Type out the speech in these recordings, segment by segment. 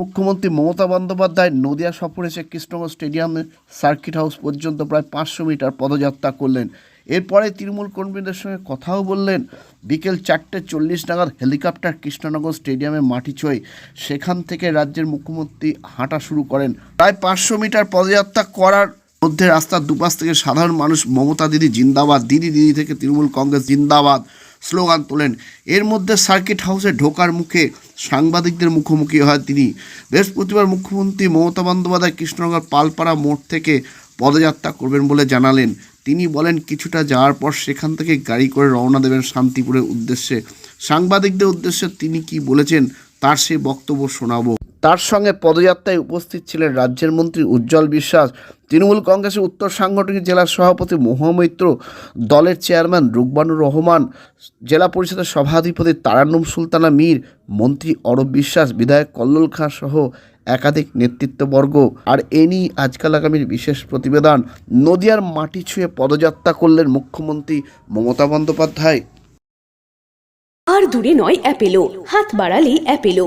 মুখ্যমন্ত্রী মমতা বন্দ্যোপাধ্যায় নদিয়া সফরে এসে কৃষ্ণগঞ্জ স্টেডিয়ামে সার্কিট হাউস পর্যন্ত প্রায় পাঁচশো মিটার পদযাত্রা করলেন। এরপরে তৃণমূল কর্মীদের সঙ্গে কথাও বললেন, বিকেল চারটে চল্লিশ নাগাদ হেলিকপ্টার কৃষ্ণনগর স্টেডিয়ামে মাটি ছোঁয় সেখান থেকে রাজ্যের মুখ্যমন্ত্রী হাঁটা শুরু করেন। প্রায় পাঁচশো মিটার পদযাত্রা করার মধ্যে রাস্তার দুপাশ থেকে সাধারণ মানুষ মমতা দিদি জিন্দাবাদ, দিদি দিদি থেকে তৃণমূল কংগ্রেস জিন্দাবাদ। স্লোগান তোলেন। এর মধ্যে সার্কিট হাউসে ঢোকার মুখে সাংবাদিকদের মুখোমুখি হয় তিনি। বৃহস্পতিবার মুখ্যমন্ত্রী মমতা বন্দ্যোপাধ্যায় কৃষ্ণনগর পালপাড়া মোড় থেকে পদযাত্রা করবেন বলে জানালেন। তিনি বলেন, কিছুটা যাওয়ার পর সেখান থেকে গাড়ি করে রওনা দেবেন শান্তিপুরের উদ্দেশ্যে। সাংবাদিকদের উদ্দেশ্যে তিনি কি বলেছেন তার সেই বক্তব্য শোনাবো। তার সঙ্গে পদযাত্রায় উপস্থিত ছিলেন রাজ্যের মন্ত্রী উজ্জ্বল বিশ্বাস, তৃণমূল কংগ্রেসের উত্তর সাংগঠনিক জেলার সভাপতি মহামৈত্র দলের চেয়ারম্যান রুকবানুর রহমান, জেলা পরিষদের সভাধিপতি তারান্নুম সুলতানা মীর, মন্ত্রী অরব বিশ্বাস, বিধায়ক কল্লোল খাঁ সহ একাধিক নেতৃত্ববর্গ। আর এ নিয়ে আজকাল আগামীর বিশেষ প্রতিবেদন। নদিয়ার মাটি ছুঁয়ে পদযাত্রা করলেন মুখ্যমন্ত্রী মমতা বন্দ্যোপাধ্যায়। আর দূরে নয়, অ্যাপেলো। হাত বাড়ালেই Apollo.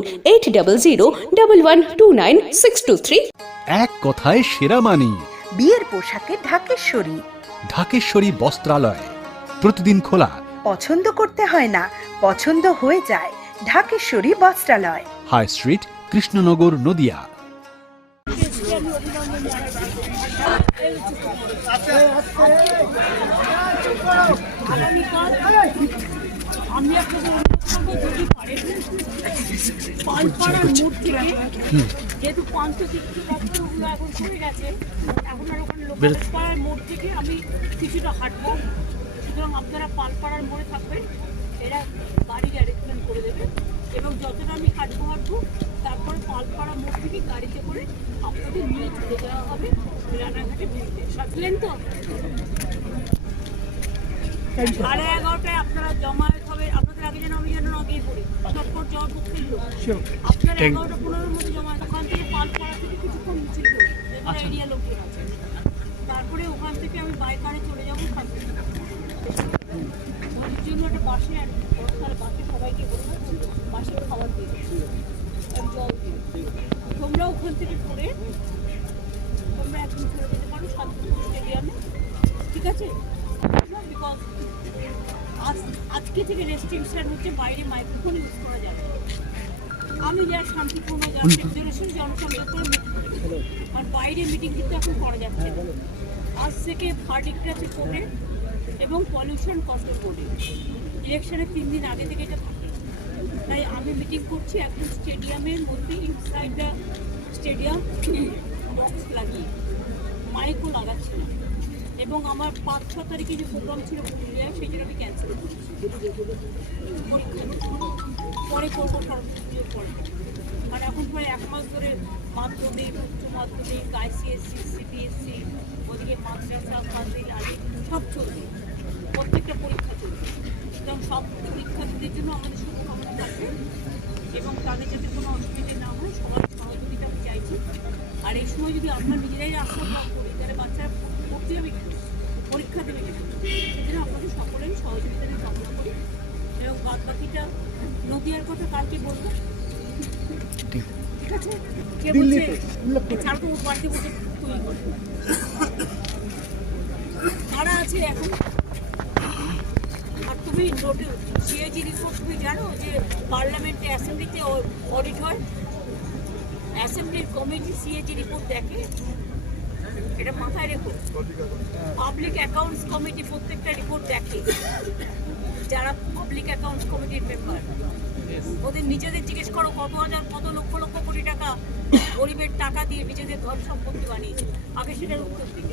Eight double zero double one two nine six two three এক কথায় সেরা মানি। বিয়ের পোশাকে ঢাকেশ্বরী। ঢাকেশ্বরী বস্ত্রালয়। প্রতিদিন খোলা। পছন্দ করতে হয় না পছন্দ হয়ে যায় ঢাকেশ্বরী বস্ত্রালয়। High street Krishnanagar Nadia. আমি মোড় থেকে যেহেতু এখন সরে গেছে এখন আর ওখানে লোকালপাড়ার মোড় থেকে আমি কিছুটা হাঁটবো। সুতরাং আপনারা পালপাড়ার মোড়ে থাকবেন এরা অ্যারেঞ্জমেন্ট করে দেবে এবং যতটা আমি হাঁটবো হাঁটবো তারপরে পালপাড়া মোড় থেকে গাড়িতে করে আপনাদের নিয়ে চলে যাওয়া হবে রানাঘাটে সাথলেন তো? সাড়ে এগারোটায় আপনারা জমায়েত তারপরে ওখান থেকে আমি বাইকারে চলে যাব জন্য একটা বাসে আর বাসে সবাইকে বলব বাসে খাবার দিয়ে। জল দিয়ে তোমরা ওখান থেকে করে তোমরা একদিন চলে যেতে পারো শান্তিপুর স্টেডিয়ামে ঠিক আছে? বিকজ আজ আজকে থেকে রেস্ট্রিকশন হচ্ছে বাইরে মাইক্রোফোন ইউজ করা যাবে আমি যা শান্তিপূর্ণ ফেডারেশন জনসংযোগ করে করি। আর বাইরে মিটিং কিন্তু এখন করা যাচ্ছে না। আজ থেকে থার্ড আছে কোর্টে এবং পলিউশন কন্ট্রোল বোর্ডে ইলেকশনের তিন দিন আগে থেকে এটা থাকে। তাই আমি মিটিং করছি একদম স্টেডিয়ামের মধ্যে ইনসাইড দ্য স্টেডিয়াম বক্স লাগিয়ে। মাইকও লাগাচ্ছি না। এবং আমার পাঁচ ছ তারিখে যে প্রোগ্রাম ছিল পুরুলিয়ায়, সেই জন্য আমি ক্যান্সেল পরে করব সরস্বতী পরে আর এখন প্রায় এক মাস ধরে মাধ্যমিক, উচ্চ মাধ্যমিক আইসিএসসি সিবিএসসি ওদিকে মাদ্রাসা ফাজিল আদি সব চলছে। প্রত্যেকটা পরীক্ষা চলছে। এবং সব পরীক্ষার্থীদের জন্য আমাদের শুভকামনা থাকবে এবং তাদের যাতে কোনো অসুবিধা না হয়, সবার সহযোগিতা আমি চাইছি। আর এই সময় যদি আমরা নিজেরাই রাস্তা করি, তাহলে বাচ্চারা যাবে কেন? পরীক্ষা দেবে কেন? সেজন্য আপনাদের সকলেই সহযোগিতা আমি কামনা করি। এবং বাদ বাকিটা নদিয়ার কথা কালকে বলব। ঠিক আছে? কে বলছে? ছাড় তো ওর বাড়িতে বসে তুই বল। কারা আছে এখন? আর তুমি নোটে সিএজি রিপোর্ট তুমি জানো যে পার্লামেন্টে অ্যাসেম্বলিতে অডিট হয়? অ্যাসেম্বলির কমিটি সিএজি রিপোর্ট দেখে এটা মাথায় রেখো। পাবলিক অ্যাকাউন্টস কমিটি প্রত্যেকটা রিপোর্ট দেখে। যারা পাবলিক অ্যাকাউন্টস কমিটির মেম্বার ওদের নিজেদের জিজ্ঞেস করো কত হাজার কত লক্ষ লক্ষ কোটি টাকা গরিবের টাকা দিয়ে নিজেদের ধন সম্পত্তি বানিয়েছে? আগে সেটার উত্তর দিই